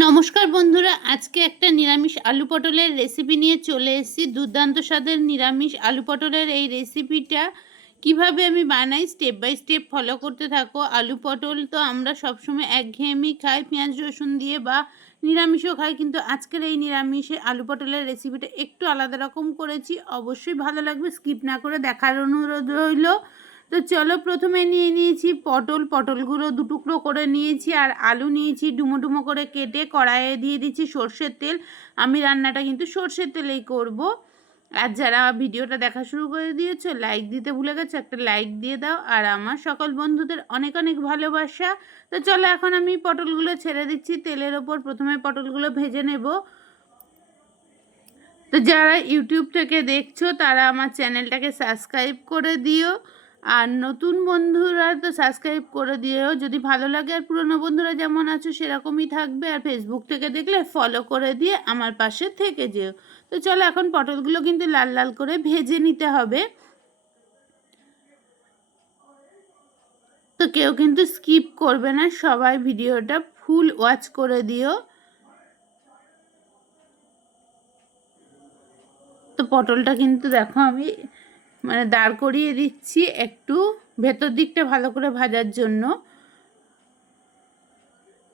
নমস্কার বন্ধুরা, আজকে একটা নিরামিষ আলু পটলের রেসিপি নিয়ে চলে এসেছি। দুর্দান্ত স্বাদের নিরামিষ আলু পটলের এই রেসিপিটা কীভাবে আমি বানাই স্টেপ বাই স্টেপ ফলো করতে থাকো। আলু পটল তো আমরা সবসময় একঘেয়েমি খাই, পেঁয়াজ, রসুন দিয়ে বা নিরামিষও খাই, কিন্তু আজকের এই নিরামিষে আলু পটলের রেসিপিটা একটু আলাদা রকম করেছি। অবশ্যই ভালো লাগবে স্কিপ না করে দেখার অনুরোধ রইল। তো চলো প্রথমে নিয়ে নিয়েছি পটল, পটলগুলো দু টুকরো করে নিয়েছি আর আলু নিয়েছি ডুমো ডুমো করে কেটে কড়াইয়ে দিয়ে দিচ্ছি সর্ষের তেল। আমি রান্নাটা কিন্তু সর্ষের তেলেই করব। আর যারা ভিডিওটা দেখা শুরু করে দিয়েছ লাইক দিতে ভুলে গেছো, একটা লাইক দিয়ে দাও। আর আমার সকল বন্ধুদের অনেক অনেক ভালোবাসা। তো চলো এখন আমি পটলগুলো ছেড়ে দিচ্ছি, তেলের ওপর প্রথমে পটলগুলো ভেজে নেব। তো যারা ইউটিউব থেকে দেখছ, তারা আমার চ্যানেলটাকে সাবস্ক্রাইব করে দিও। আর নতুন বন্ধুরা তো সাবস্ক্রাইব করে দিও যদি ভালো লাগে আর পুরনো বন্ধুরা যেমন আছো সেরকমই থাকবে আর ফেসবুক থেকে দেখলে ফলো করে দিয়ে আমার পাশে থেকে যেও। তো চলো এখন পটলগুলো কিন্তু লাল লাল করে ভেজে নিতে হবে। তো কেউ কিন্তু স্কিপ করবে না, সবাই ভিডিওটা ফুল ওয়াচ করে দিও। তো পটলটা কিন্তু দেখো আমি মানে দাঁড় করিয়ে দিচ্ছি একটু ভেতর দিকটা ভালো করে ভাজার জন্য।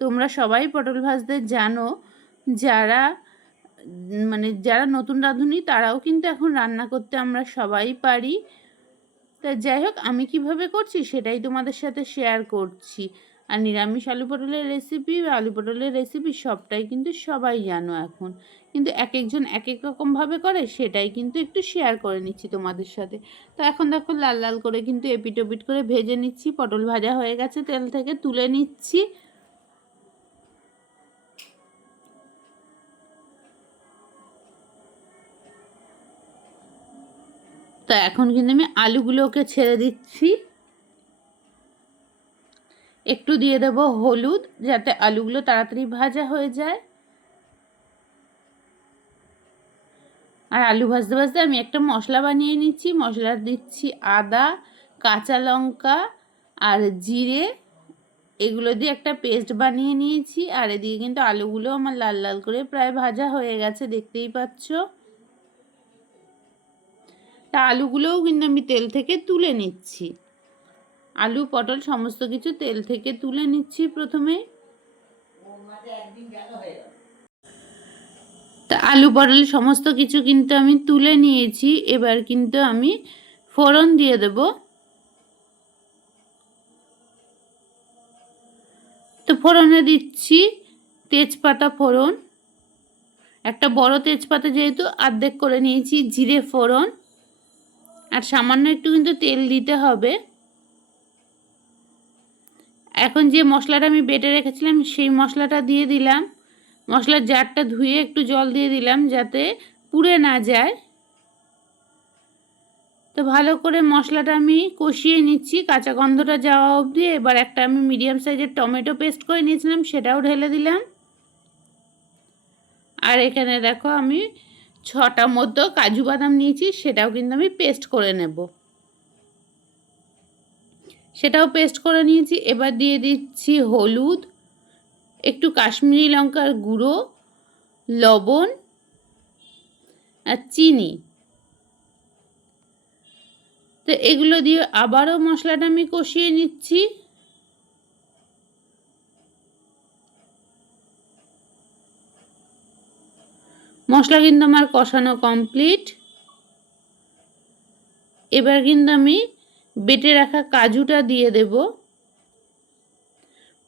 তোমরা সবাই পটল ভাজতে জানো, যারা মানে যারা নতুন রাঁধুনি তারাও কিন্তু এখন রান্না করতে আমরা সবাই পারি। তা যাই হোক, আমি কীভাবে করছি সেটাই তোমাদের সাথে শেয়ার করছি। আর নিরামিষ আলু পটলের রেসিপি আলু পটলের রেসিপি সবটাই কিন্তু সবাই জানো এখন। কিন্তু এক একজন এক এক রকমভাবে করে, সেটাই কিন্তু একটু শেয়ার করে নিচ্ছি তোমাদের সাথে। তো এখন দেখো লাল লাল করে কিন্তু এপিট ওপিট করে ভেজে নিচ্ছি, পটল ভাজা হয়ে গেছে, তেল থেকে তুলে নিচ্ছি। তো এখন কিন্তু আমি আলুগুলোকে ছেড়ে দিচ্ছি। একটু দিয়ে দেবো হলুদ যাতে আলুগুলো তাড়াতাড়ি ভাজা হয়ে যায়। আর আলু ভাজতে ভাজতে আমি একটা মশলা বানিয়ে নিচ্ছি। মশলা দিচ্ছি আদা, কাঁচা লঙ্কা আর জিরে। এগুলো দিয়ে একটা পেস্ট বানিয়ে নিয়েছি। আর এদিকে কিন্তু আলুগুলো আমার লাল লাল করে প্রায় ভাজা হয়ে গেছে, দেখতেই পাচ্ছ। তা আলুগুলোও কিন্তু আমি তেল থেকে তুলে নিচ্ছি। আলু, পটল, সমস্ত কিছু তেল থেকে তুলে নিচ্ছি প্রথমে। তা আলু, পটল, সমস্ত কিছু কিন্তু আমি তুলে নিয়েছি। এবার কিন্তু আমি ফোড়ন দিয়ে দেব। তো ফোড়নে দিচ্ছি তেজপাতা ফোড়ন। একটা বড় তেজপাতা যেহেতু আর্ধেক করে নিয়েছি, জিরে ফোড়ন। আর সামান্য একটু কিন্তু তেল দিতে হবে। এখন যে মশলাটা আমি বেটে রেখেছিলাম, সেই মশলাটা দিয়ে দিলাম। মশলার জারটা ধুয়ে একটু জল দিয়ে দিলাম যাতে পুড়ে না যায়। তো ভালো করে মশলাটা আমি কষিয়ে নিচ্ছি। কাঁচা গন্ধটা যাওয়া অবধি এবার একটা আমি মিডিয়াম সাইজের টমেটো পেস্ট করে নিয়েছিলাম, সেটাও ঢেলে দিলাম। আর এখানে দেখো আমি ছটা মতো কাজু বাদাম নিয়েছি, সেটাও কিন্তু আমি পেস্ট করে নেব। সেটাও পেস্ট করে নিয়েছি। এবার দিয়ে দিচ্ছি হলুদ, একটু কাশ্মীরি লঙ্কার গুঁড়ো, লবণ আর চিনি। তো এগুলো দিয়ে আবারও মশলাটা আমি কষিয়ে নিচ্ছি। মশলা কিন্তু আমার কষানো কমপ্লিট এবার কিন্তু আমি বেটে রাখা কাজুটা দিয়ে দেব।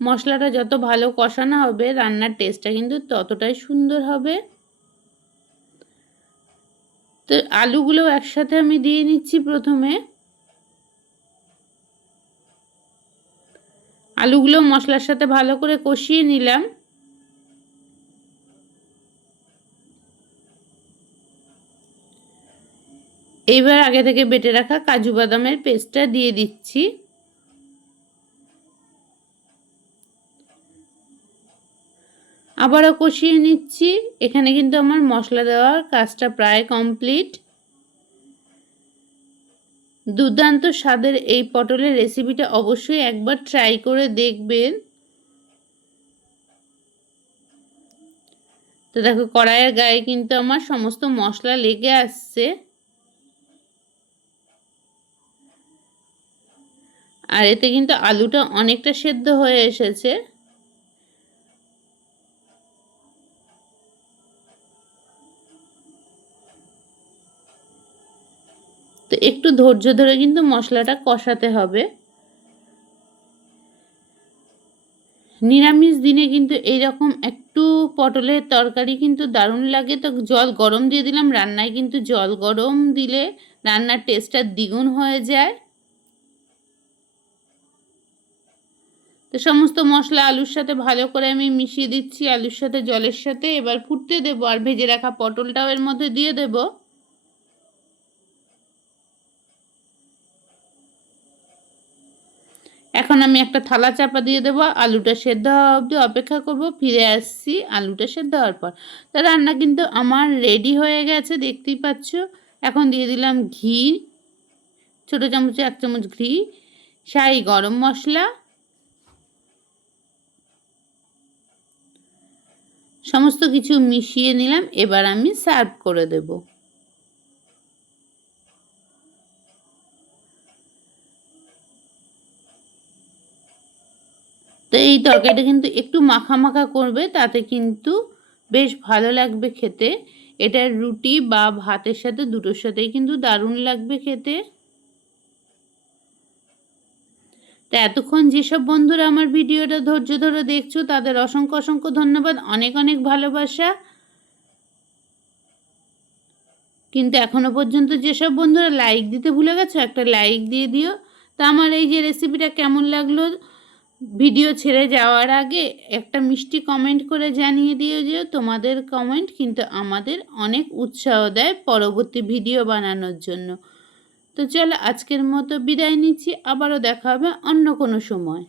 মশলাটা যত ভালো কষানো হবে, রান্নার টেস্টটা কিন্তু ততটাই সুন্দর হবে। তো আলুগুলো একসাথে আমি দিয়ে নিচ্ছি প্রথমে। আলুগুলো মশলার সাথে ভালো করে কষিয়ে নিলাম। এইবার আগে থেকে বেটে রাখা কাজু বাদামের পেস্টটা দিয়ে দিচ্ছি। আবারও কষিয়ে নিচ্ছি। এখানে কিন্তু আমার মশলা দেওয়ার কাজটা প্রায় কমপ্লিট। দুর্দান্ত স্বাদের এই পটলের রেসিপিটা অবশ্যই একবার ট্রাই করে দেখবেন। তো দেখো, কড়াইয়ের গায়ে কিন্তু আমার সমস্ত মশলা লেগে আসছে। আর এতে কিন্তু আলুটা অনেকটা সেদ্ধ হয়ে এসেছে। তো একটু ধৈর্য ধরে কিন্তু মশলাটা কষাতে হবে। নিরামিষ দিনে কিন্তু এইরকম একটু পটলের তরকারি কিন্তু দারুণ লাগে। তো জল গরম দিয়ে দিলাম, রান্নায় কিন্তু জল গরম দিলে রান্নার টেস্টটা দ্বিগুণ হয়ে যায়। তো সমস্ত মশলা আলুর সাথে ভালো করে আমি মিশিয়ে দিচ্ছি আলুর সাথে, জলের সাথে। এবার ফুটতে দেবো আর ভেজে রাখা পটলটাও এর মধ্যে দিয়ে দেবো। এখন আমি একটা থালা চাপা দিয়ে দেবো। আলুটা সেদ্ধ হওয়া অবধি অপেক্ষা করব, ফিরে আসছি আলুটা সেদ্ধ হওয়ার পর। তা রান্না কিন্তু আমার রেডি হয়ে গেছে, দেখতেই পাচ্ছ। এখন দিয়ে দিলাম ঘি, ছোটো চামচে এক চামচ ঘি, শাহি গরম মশলা। সমস্ত কিছু মিশিয়ে নিলাম, এবার আমি সার্ভ করে দেবো। তো এই তরকারিটা কিন্তু একটু মাখা মাখা করবে, তাতে কিন্তু বেশ ভালো লাগবে খেতে। এটা রুটি বা ভাতের সাথে দুটোর সাথেই কিন্তু দারুণ লাগবে খেতে। তা এতক্ষণ যেসব বন্ধুরা আমার ভিডিওটা ধৈর্য ধরে দেখছ, তাদের অসংখ্য অসংখ্য ধন্যবাদ, অনেক অনেক ভালোবাসা। কিন্তু এখনও পর্যন্ত যেসব বন্ধুরা লাইক দিতে ভুলে গেছো, একটা লাইক দিয়ে দিও। তা আমার এই যে রেসিপিটা কেমন লাগল ভিডিও ছেড়ে যাওয়ার আগে, একটা মিষ্টি কমেন্ট করে জানিয়ে দিও যে তোমাদের কমেন্ট কিন্তু আমাদের অনেক উৎসাহ দেয় পরবর্তী ভিডিও বানানোর জন্য। তো চলো আজকের মতো বিদায় নিচ্ছি আবারও দেখা হবে অন্য কোনো সময়।